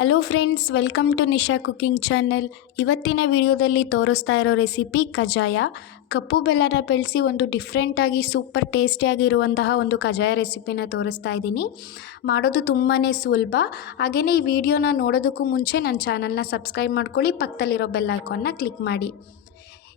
Hello friends welcome to Nisha cooking channel ಇವತ್ತಿನ ವಿಡಿಯೋದಲ್ಲಿ ತೋರಿಸ್ತಾ ಇರೋ ರೆಸಿಪಿ ಕಜಾಯ ಕಪ್ಪು ಬೆಲ್ಲನ ಬೆಳೆಸಿ ಒಂದು ಡಿಫ್ರೆಂಟಾಗಿ ಸೂಪರ್ ಟೇಸ್ಟಿಯಾಗಿರುವಂತಹ ಒಂದು ಕಜಾಯ ರೆಸಿಪಿನ ತೋರಿಸ್ತಾ ಇದ್ದೀನಿ. ಮಾಡೋದು ತುಂಬಾ ಸುಲಭ. ಹಾಗೆಯೇ ಈ ವಿಡಿಯೋನ ನೋಡೋದಕ್ಕೂ ಮುಂಚೆ ನನ್ನ ಚಾನಲ್ನ ಸಬ್ಸ್ಕ್ರೈಬ್ ಮಾಡ್ಕೊಳ್ಳಿ, ಪಕ್ಕದಲ್ಲಿರೋ ಬೆಲ್ ಕ್ಲಿಕ್ ಮಾಡಿ.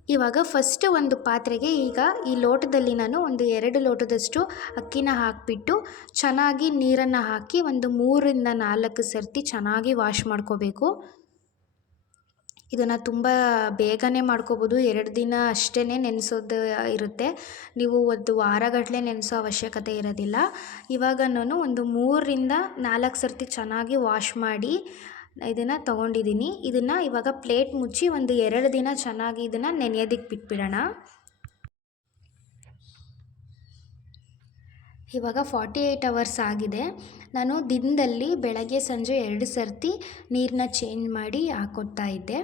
ಇವಾಗ ಫಸ್ಟ್ ಒಂದು ಪಾತ್ರೆಗೆ ಈಗ ಈ ಲೋಟದಲ್ಲಿ ನಾನು ಒಂದು ಎರಡು ಲೋಟದಷ್ಟು ಅಕ್ಕಿನ ಹಾಕಿಬಿಟ್ಟು ಚೆನ್ನಾಗಿ ನೀರನ್ನು ಹಾಕಿ ಒಂದು ಮೂರರಿಂದ ನಾಲ್ಕು ಸರ್ತಿ ಚೆನ್ನಾಗಿ ವಾಶ್ ಮಾಡ್ಕೋಬೇಕು. ಇದನ್ನು ತುಂಬ ಬೇಗನೆ ಮಾಡ್ಕೋಬೋದು. ಎರಡು ದಿನ ಅಷ್ಟೇ ನೆನೆಸೋದು ಇರುತ್ತೆ. ನೀವು ಒಂದು ವಾರಗಟ್ಟಲೆ ನೆನೆಸೋ ಅವಶ್ಯಕತೆ ಇರೋದಿಲ್ಲ. ಇವಾಗ ನಾನು ಒಂದು ಮೂರರಿಂದ ನಾಲ್ಕು ಸರ್ತಿ ಚೆನ್ನಾಗಿ ವಾಶ್ ಮಾಡಿ ಇದನ್ನು ತೊಗೊಂಡಿದ್ದೀನಿ ಇದನ್ನು ಇವಾಗ ಪ್ಲೇಟ್ ಮುಚ್ಚಿ ಒಂದು ಎರಡು ದಿನ ಚೆನ್ನಾಗಿ ಇದನ್ನು ನೆನೆಯೋದಕ್ಕೆ ಬಿಟ್ಬಿಡೋಣ. ಇವಾಗ ಫಾರ್ಟಿ ಏಯ್ಟ್ ಅವರ್ಸ್ ಆಗಿದೆ. ನಾನು ದಿನದಲ್ಲಿ ಬೆಳಗ್ಗೆ ಸಂಜೆ ಎರಡು ಸರ್ತಿ ನೀರನ್ನ ಚೇಂಜ್ ಮಾಡಿ ಹಾಕೋತಾ ಇದ್ದೆ.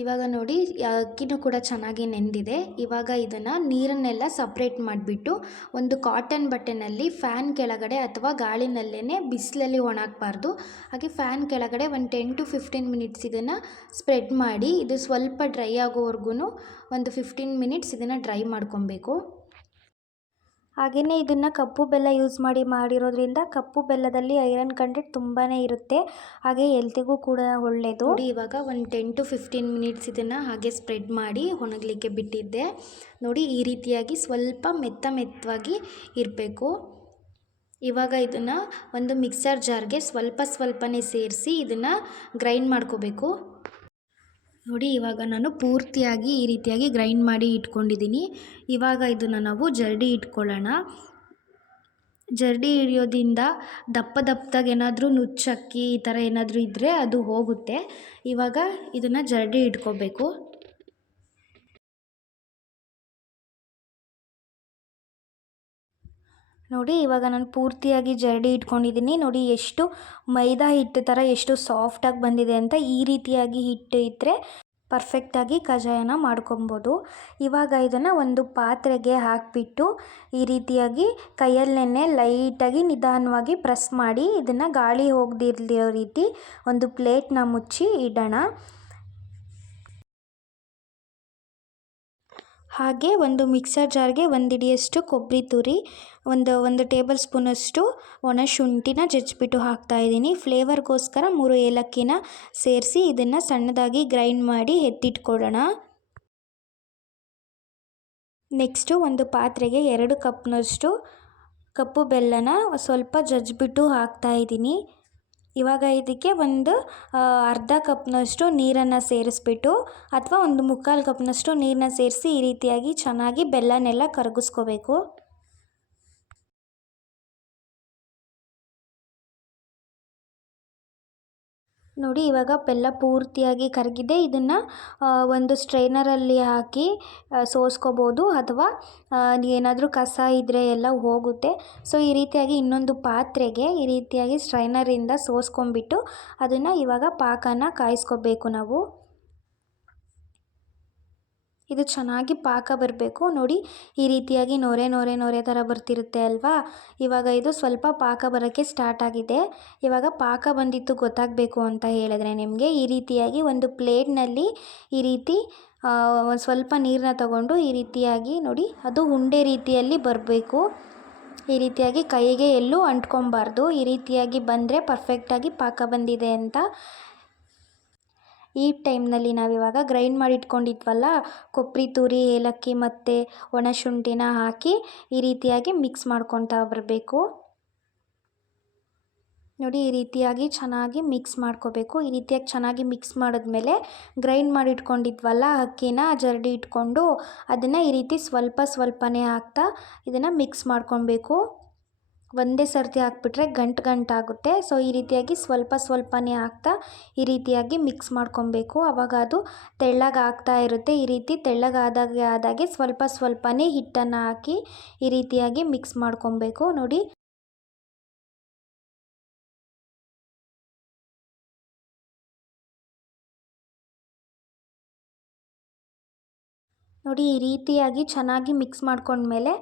ಇವಾಗ ನೋಡಿ, ಅಕ್ಕಿನೂ ಕೂಡ ಚೆನ್ನಾಗಿ ನೆಂದಿದೆ. ಇವಾಗ ಇದನ್ನು ನೀರನ್ನೆಲ್ಲ ಸಪ್ರೇಟ್ ಮಾಡಿಬಿಟ್ಟು ಒಂದು ಕಾಟನ್ ಬಟ್ಟೆನಲ್ಲಿ ಫ್ಯಾನ್ ಕೆಳಗಡೆ ಅಥವಾ ಗಾಳಿನಲ್ಲೇ ಬಿಸಿಲಲ್ಲಿ ಒಣಗಬಾರ್ದು. ಹಾಗೆ ಫ್ಯಾನ್ ಕೆಳಗಡೆ ಒಂದು ಟೆನ್ ಟು ಫಿಫ್ಟೀನ್ ಮಿನಿಟ್ಸ್ ಇದನ್ನು ಸ್ಪ್ರೆಡ್ ಮಾಡಿ, ಇದು ಸ್ವಲ್ಪ ಡ್ರೈ ಆಗೋವರೆಗೂ ಒಂದು ಫಿಫ್ಟೀನ್ ಮಿನಿಟ್ಸ್ ಇದನ್ನು ಡ್ರೈ ಮಾಡ್ಕೊಬೇಕು. ಹಾಗೆಯೇ ಇದನ್ನು ಕಪ್ಪು ಬೆಲ್ಲ ಯೂಸ್ ಮಾಡಿ ಮಾಡಿರೋದ್ರಿಂದ ಕಪ್ಪು ಬೆಲ್ಲದಲ್ಲಿ ಐರನ್ ಕಂಟೆಂಟ್ ತುಂಬಾ ಇರುತ್ತೆ. ಹಾಗೆ ಎಲ್ತಿಗೂ ಕೂಡ ಒಳ್ಳೆಯದು ನೋಡಿ, ಇವಾಗ ಒಂದು ಟೆನ್ ಟು ಫಿಫ್ಟೀನ್ ಮಿನಿಟ್ಸ್ ಇದನ್ನು ಹಾಗೆ ಸ್ಪ್ರೆಡ್ ಮಾಡಿ ಒಣಗಲಿಕ್ಕೆ ಬಿಟ್ಟಿದ್ದೆ. ನೋಡಿ, ಈ ರೀತಿಯಾಗಿ ಸ್ವಲ್ಪ ಮೆತ್ತ ಮೆತ್ತವಾಗಿ ಇರಬೇಕು. ಇವಾಗ ಇದನ್ನು ಒಂದು ಮಿಕ್ಸರ್ ಜಾರ್ಗೆ ಸ್ವಲ್ಪ ಸ್ವಲ್ಪನೇ ಸೇರಿಸಿ ಇದನ್ನು ಗ್ರೈಂಡ್ ಮಾಡ್ಕೋಬೇಕು. ನೋಡಿ, ಇವಾಗ ನಾನು ಪೂರ್ತಿಯಾಗಿ ಈ ರೀತಿಯಾಗಿ ಗ್ರೈಂಡ್ ಮಾಡಿ ಇಟ್ಕೊಂಡಿದ್ದೀನಿ. ಇವಾಗ ಇದನ್ನು ನಾವು ಜರಡಿ ಇಟ್ಕೊಳ್ಳೋಣ. ಜರಡಿ ಹಿಡಿಯೋದ್ರಿಂದ ದಪ್ಪ ದಪ್ಪದಾಗ ಏನಾದರೂ ನುಚ್ಚಕ್ಕಿ ಈ ಥರ ಏನಾದರೂ ಇದ್ದರೆ ಅದು ಹೋಗುತ್ತೆ. ಇವಾಗ ಇದನ್ನು ಜರಡಿ ಇಟ್ಕೋಬೇಕು. ನೋಡಿ, ಇವಾಗ ನಾನು ಪೂರ್ತಿಯಾಗಿ ಜರಡಿ ಇಟ್ಕೊಂಡಿದ್ದೀನಿ. ನೋಡಿ, ಎಷ್ಟು ಮೈದಾ ಹಿಟ್ಟು ಥರ ಎಷ್ಟು ಸಾಫ್ಟಾಗಿ ಬಂದಿದೆ ಅಂತ ಈ ರೀತಿಯಾಗಿ ಹಿಟ್ಟು ಇದ್ದರೆ ಪರ್ಫೆಕ್ಟಾಗಿ ಕಜಾಯನ ಮಾಡ್ಕೊಬೋದು. ಇವಾಗ ಇದನ್ನು ಒಂದು ಪಾತ್ರೆಗೆ ಹಾಕಿಬಿಟ್ಟು ಈ ರೀತಿಯಾಗಿ ಕೈಯಲ್ಲೇನೆ ಲೈಟಾಗಿ ನಿಧಾನವಾಗಿ ಪ್ರೆಸ್ ಮಾಡಿ ಇದನ್ನು ಗಾಳಿ ಹೋಗದಿರಲಿರೋ ರೀತಿ ಒಂದು ಪ್ಲೇಟ್ನ ಮುಚ್ಚಿ ಇಡೋಣ. ಹಾಗೆ ಒಂದು ಮಿಕ್ಸರ್ ಜಾರ್ಗೆ ಒಂದಿಡಿಯಷ್ಟು ಕೊಬ್ಬರಿ ತುರಿ, ಒಂದು ಒಂದು ಟೇಬಲ್ ಸ್ಪೂನಷ್ಟು ಒಣ ಶುಂಠಿನ ಜಜ್ಜಿಬಿಟ್ಟು ಹಾಕ್ತಾ ಇದ್ದೀನಿ. ಫ್ಲೇವರ್ಗೋಸ್ಕರ ಮೂರು ಏಲಕ್ಕಿನ ಸೇರಿಸಿ ಇದನ್ನು ಸಣ್ಣದಾಗಿ ಗ್ರೈಂಡ್ ಮಾಡಿ ಎತ್ತಿಟ್ಕೊಳ್ಳೋಣ. ನೆಕ್ಸ್ಟು ಒಂದು ಪಾತ್ರೆಗೆ ಎರಡು ಕಪ್ನಷ್ಟು ಕಪ್ಪು ಬೆಲ್ಲನ ಸ್ವಲ್ಪ ಜಜ್ಜಿಬಿಟ್ಟು ಹಾಕ್ತಾಯಿದ್ದೀನಿ ಇವಾಗ ಇದಕ್ಕೆ ಒಂದು ಅರ್ಧ ಕಪ್ನಷ್ಟು ನೀರನ್ನು ಸೇರಿಸ್ಬಿಟ್ಟು ಅಥವಾ ಒಂದು ಮುಕ್ಕಾಲು ಕಪ್ನಷ್ಟು ನೀರನ್ನ ಸೇರಿಸಿ ಈ ರೀತಿಯಾಗಿ ಚೆನ್ನಾಗಿ ಬೆಲ್ಲನೆಲ್ಲ ಕರಗಿಸ್ಕೋಬೇಕು. ನೋಡಿ, ಇವಾಗ ಬೆಲ್ಲ ಪೂರ್ತಿಯಾಗಿ ಕರಗಿದೆ. ಇದನ್ನು ಒಂದು ಸ್ಟ್ರೈನರಲ್ಲಿ ಹಾಕಿ ಸೋಸ್ಕೋಬೋದು ಅಥವಾ ಏನಾದರೂ ಕಸ ಇದ್ದರೆ ಎಲ್ಲ ಹೋಗುತ್ತೆ. ಸೊ, ಈ ರೀತಿಯಾಗಿ ಇನ್ನೊಂದು ಪಾತ್ರೆಗೆ ಈ ರೀತಿಯಾಗಿ ಸ್ಟ್ರೈನರಿಂದ ಸೋಸ್ಕೊಂಬಿಟ್ಟು ಅದನ್ನು ಇವಾಗ ಪಾಕನ ಕಾಯಿಸ್ಕೋಬೇಕು ನಾವು. ಇದು ಚೆನ್ನಾಗಿ ಪಾಕ ಬರಬೇಕು. ನೋಡಿ, ಈ ರೀತಿಯಾಗಿ ನೊರೆ ನೊರೆ ನೊರೆ ಥರ ಬರ್ತಿರುತ್ತೆ ಅಲ್ವಾ? ಇವಾಗ ಇದು ಸ್ವಲ್ಪ ಪಾಕ ಬರೋಕ್ಕೆ ಸ್ಟಾರ್ಟ್ ಆಗಿದೆ. ಇವಾಗ ಪಾಕ ಬಂದಿತ್ತು ಗೊತ್ತಾಗಬೇಕು ಅಂತ ಹೇಳಿದ್ರೆ ನಿಮಗೆ. ಈ ರೀತಿಯಾಗಿ ಒಂದು ಪ್ಲೇಟ್ನಲ್ಲಿ ಈ ರೀತಿ ಒಂದು ಸ್ವಲ್ಪ ನೀರನ್ನ ತಗೊಂಡು ಈ ರೀತಿಯಾಗಿ ನೋಡಿ, ಅದು ಉಂಡೆ ರೀತಿಯಲ್ಲಿ ಬರಬೇಕು. ಈ ರೀತಿಯಾಗಿ ಕೈಗೆ ಎಲ್ಲೂ ಅಂಟ್ಕೊಬಾರ್ದು. ಈ ರೀತಿಯಾಗಿ ಬಂದರೆ ಪರ್ಫೆಕ್ಟಾಗಿ ಪಾಕ ಬಂದಿದೆ ಅಂತ ಈ ಟೈಮ್ನಲ್ಲಿ ನಾವಿವಾಗ ಗ್ರೈಂಡ್ ಮಾಡಿ ಇಟ್ಕೊಂಡಿದ್ವಲ್ಲ ಕೊಬ್ಬರಿ ತುರಿ, ಏಲಕ್ಕಿ ಮತ್ತು ಒಣಶುಂಠಿನ ಹಾಕಿ ಈ ರೀತಿಯಾಗಿ ಮಿಕ್ಸ್ ಮಾಡ್ಕೊತಾ ಬರಬೇಕು. ನೋಡಿ, ಈ ರೀತಿಯಾಗಿ ಚೆನ್ನಾಗಿ ಮಿಕ್ಸ್ ಮಾಡ್ಕೋಬೇಕು. ಈ ರೀತಿಯಾಗಿ ಚೆನ್ನಾಗಿ ಮಿಕ್ಸ್ ಮಾಡಿದ್ಮೇಲೆ ಗ್ರೈಂಡ್ ಮಾಡಿ ಇಟ್ಕೊಂಡಿದ್ವಲ್ಲ ಅಕ್ಕಿನ ಜರಡಿ ಇಟ್ಕೊಂಡು ಅದನ್ನು ಈ ರೀತಿ ಸ್ವಲ್ಪ ಸ್ವಲ್ಪನೇ ಹಾಕ್ತಾ ಇದನ್ನು ಮಿಕ್ಸ್ ಮಾಡ್ಕೊಬೇಕು ಒಂದೇ ಸರ್ತಿ ಹಾಕ್ಬಿಟ್ರೆ ಗಂಟು ಗಂಟಾಗುತ್ತೆ ಸೊ ಈ ರೀತಿಯಾಗಿ ಸ್ವಲ್ಪ ಸ್ವಲ್ಪನೇ ಹಾಕ್ತಾ ಈ ರೀತಿಯಾಗಿ ಮಿಕ್ಸ್ ಮಾಡ್ಕೊಬೇಕು. ಅವಾಗ ಅದು ತೆಳ್ಳಗೆ ಆಗ್ತಾ ಇರುತ್ತೆ. ಈ ರೀತಿ ತೆಳ್ಳಗಾದಾಗೆ ಆದಾಗೆ ಸ್ವಲ್ಪ ಸ್ವಲ್ಪನೇ ಹಿಟ್ಟನ್ನು ಹಾಕಿ ಈ ರೀತಿಯಾಗಿ ಮಿಕ್ಸ್ ಮಾಡ್ಕೊಬೇಕು. ನೋಡಿ ನೋಡಿ ಈ ರೀತಿಯಾಗಿ ಚೆನ್ನಾಗಿ ಮಿಕ್ಸ್ ಮಾಡ್ಕೊಂಡ್ಮೇಲೆ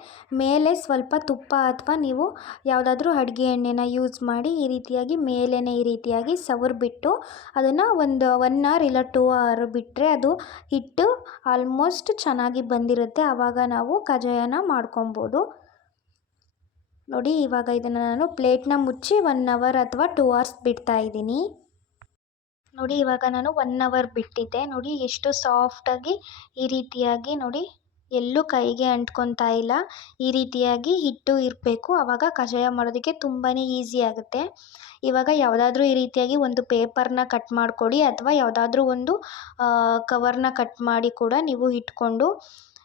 ಮೇಲೆ ಸ್ವಲ್ಪ ತುಪ್ಪ ಅಥವಾ ನೀವು ಯಾವುದಾದ್ರೂ ಅಡುಗೆ ಎಣ್ಣೆನ ಯೂಸ್ ಮಾಡಿ ಈ ರೀತಿಯಾಗಿ ಮೇಲೇ ಈ ರೀತಿಯಾಗಿ ಸವರ್ಬಿಟ್ಟು ಅದನ್ನು ಒಂದು ಒನ್ ಅವರ್ ಇಲ್ಲ ಟೂ ಅವರ್ ಬಿಟ್ಟರೆ ಅದು ಹಿಟ್ಟು ಆಲ್ಮೋಸ್ಟ್ ಚೆನ್ನಾಗಿ ಬಂದಿರುತ್ತೆ. ಆವಾಗ ನಾವು ಕಜಾಯನ ಮಾಡ್ಕೊಬೋದು. ನೋಡಿ ಇವಾಗ ಇದನ್ನು ನಾನು ಪ್ಲೇಟ್ನ ಮುಚ್ಚಿ ಒನ್ ಅವರ್ ಅಥವಾ ಟೂ ಅವರ್ಸ್ ಬಿಡ್ತಾ ಇದ್ದೀನಿ. ನೋಡಿ, ಇವಾಗ ನಾನು ಒನ್ ಅವರ್ ಬಿಟ್ಟಿದ್ದೆ. ನೋಡಿ, ಎಷ್ಟು ಸಾಫ್ಟಾಗಿ ಈ ರೀತಿಯಾಗಿ ನೋಡಿ, ಎಲ್ಲೂ ಕೈಗೆ ಅಂಟ್ಕೊತಾ ಇಲ್ಲ. ಈ ರೀತಿಯಾಗಿ ಹಿಟ್ಟು ಇರಬೇಕು. ಆವಾಗ ಕಷಾಯ ಮಾಡೋದಕ್ಕೆ ತುಂಬಾ ಈಸಿ ಆಗುತ್ತೆ. ಇವಾಗ ಯಾವುದಾದ್ರೂ ಈ ರೀತಿಯಾಗಿ ಒಂದು ಪೇಪರ್ನ ಕಟ್ ಮಾಡಿಕೊಡಿ, ಅಥವಾ ಯಾವುದಾದ್ರೂ ಒಂದು ಕವರ್ನ ಕಟ್ ಮಾಡಿ ಕೂಡ ನೀವು ಇಟ್ಕೊಂಡು,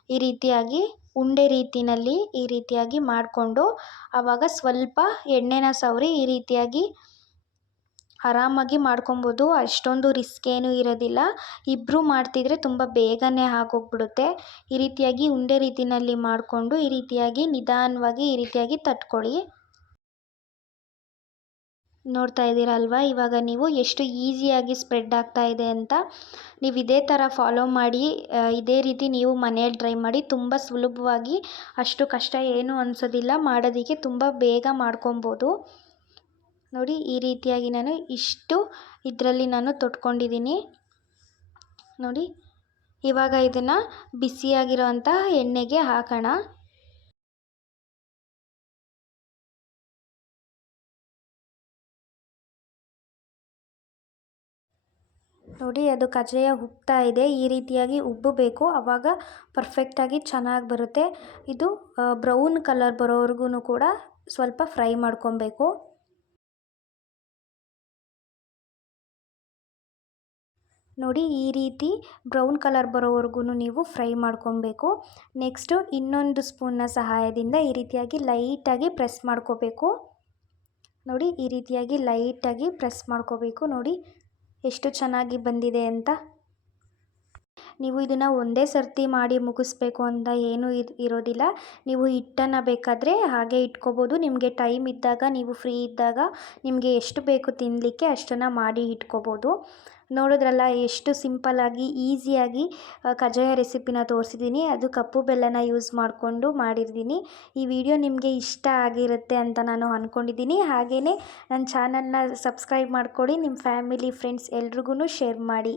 ಈ ರೀತಿಯಾಗಿ ಉಂಡೆ ರೀತಿಯಲ್ಲಿ ಈ ರೀತಿಯಾಗಿ ಮಾಡಿಕೊಂಡು ಆವಾಗ ಸ್ವಲ್ಪ ಎಣ್ಣೆನ ಸವರಿ ಈ ರೀತಿಯಾಗಿ ಆರಾಮಾಗಿ ಮಾಡ್ಕೊಬೋದು, ಅಷ್ಟೊಂದು ರಿಸ್ಕ್ ಏನೂ ಇರೋದಿಲ್ಲ. ಇಬ್ಬರು ಮಾಡ್ತಿದ್ರೆ ತುಂಬ ಬೇಗನೆ ಆಗೋಗ್ಬಿಡುತ್ತೆ. ಈ ರೀತಿಯಾಗಿ ಉಂಡೆ ರೀತಿಯಲ್ಲಿ ಮಾಡಿಕೊಂಡು ಈ ರೀತಿಯಾಗಿ ನಿಧಾನವಾಗಿ ಈ ರೀತಿಯಾಗಿ ತಟ್ಕೊಳ್ಳಿ. ನೋಡ್ತಾ ಇದ್ದೀರಲ್ವಾ ಇವಾಗ ನೀವು ಎಷ್ಟು ಈಸಿಯಾಗಿ ಸ್ಪ್ರೆಡ್ ಆಗ್ತಾ ಇದೆ ಅಂತ ನೀವು ಇದೇ ಥರ ಫಾಲೋ ಮಾಡಿ ಇದೇ ರೀತಿ ನೀವು ಮನೆಯಲ್ಲಿ ಟ್ರೈ ಮಾಡಿ. ತುಂಬ ಸುಲಭವಾಗಿ ಅಷ್ಟು ಕಷ್ಟ ಏನೂ ಅನಿಸೋದಿಲ್ಲ. ಮಾಡೋದಕ್ಕೆ ತುಂಬ ಬೇಗ ಮಾಡ್ಕೊಬೋದು. ನೋಡಿ, ಈ ರೀತಿಯಾಗಿ ನಾನು ಇಷ್ಟು ಇದರಲ್ಲಿ ನಾನು ತೊಟ್ಕೊಂಡಿದ್ದೀನಿ. ನೋಡಿ, ಇವಾಗ ಇದನ್ನು ಬಿಸಿಯಾಗಿರೋವಂಥ ಎಣ್ಣೆಗೆ ಹಾಕೋಣ. ನೋಡಿ, ಅದು ಕಜ್ಜಾಯ ಉಬ್ತಾ ಇದೆ. ಈ ರೀತಿಯಾಗಿ ಉಬ್ಬಬೇಕು ಆವಾಗ ಪರ್ಫೆಕ್ಟಾಗಿ ಚೆನ್ನಾಗಿ ಬರುತ್ತೆ. ಇದು ಬ್ರೌನ್ ಕಲರ್ ಬರೋವರೆಗೂ ಕೂಡ ಸ್ವಲ್ಪ ಫ್ರೈ ಮಾಡ್ಕೊಬೇಕು. ನೋಡಿ ಈ ರೀತಿ ಬ್ರೌನ್ ಕಲರ್ ಬರೋವರೆಗೂ ನೀವು ಫ್ರೈ ಮಾಡ್ಕೊಬೇಕು. ನೆಕ್ಸ್ಟು ಇನ್ನೊಂದು ಸ್ಪೂನ್ನ ಸಹಾಯದಿಂದ ಈ ರೀತಿಯಾಗಿ ಲೈಟಾಗಿ ಪ್ರೆಸ್ ಮಾಡ್ಕೋಬೇಕು. ನೋಡಿ ಈ ರೀತಿಯಾಗಿ ಲೈಟಾಗಿ ಪ್ರೆಸ್ ಮಾಡ್ಕೋಬೇಕು. ನೋಡಿ ಎಷ್ಟು ಚೆನ್ನಾಗಿ ಬಂದಿದೆ ಅಂತ. ನೀವು ಇದನ್ನು ಒಂದೇ ಸರ್ತಿ ಮಾಡಿ ಮುಗಿಸ್ಬೇಕು ಅಂತ ಏನೂ ಇರೋದಿಲ್ಲ. ನೀವು ಹಿಟ್ಟನ್ನು ಬೇಕಾದರೆ ಹಾಗೆ ಇಟ್ಕೋಬೋದು. ನಿಮಗೆ ಟೈಮ್ ಇದ್ದಾಗ, ನೀವು ಫ್ರೀ ಇದ್ದಾಗ ನಿಮಗೆ ಎಷ್ಟು ಬೇಕು ತಿನ್ನಲಿಕ್ಕೆ ಅಷ್ಟನ್ನು ಮಾಡಿ ಇಟ್ಕೋಬೋದು. ನೋಡಿದ್ರಲ್ಲ, ಎಷ್ಟು ಸಿಂಪಲ್ಲಾಗಿ ಈಸಿಯಾಗಿ ಕಜ್ಜಾಯ ರೆಸಿಪಿನ ತೋರಿಸಿದ್ದೀನಿ ಅದು ಕಪ್ಪು ಬೆಲ್ಲನ ಯೂಸ್ ಮಾಡಿಕೊಂಡು ಮಾಡಿದ್ದೀನಿ ಈ ವಿಡಿಯೋ ನಿಮಗೆ ಇಷ್ಟ ಆಗಿರುತ್ತೆ ಅಂತ ನಾನು ಅಂದ್ಕೊಂಡಿದ್ದೀನಿ ಹಾಗೆಯೇ ನನ್ನ ಚಾನಲ್ನ ಸಬ್ಸ್ಕ್ರೈಬ್ ಮಾಡಿಕೊಡಿ ನಿಮ್ಮ ಫ್ಯಾಮಿಲಿ, ಫ್ರೆಂಡ್ಸ್ ಎಲ್ರಿಗೂ ಶೇರ್ ಮಾಡಿ.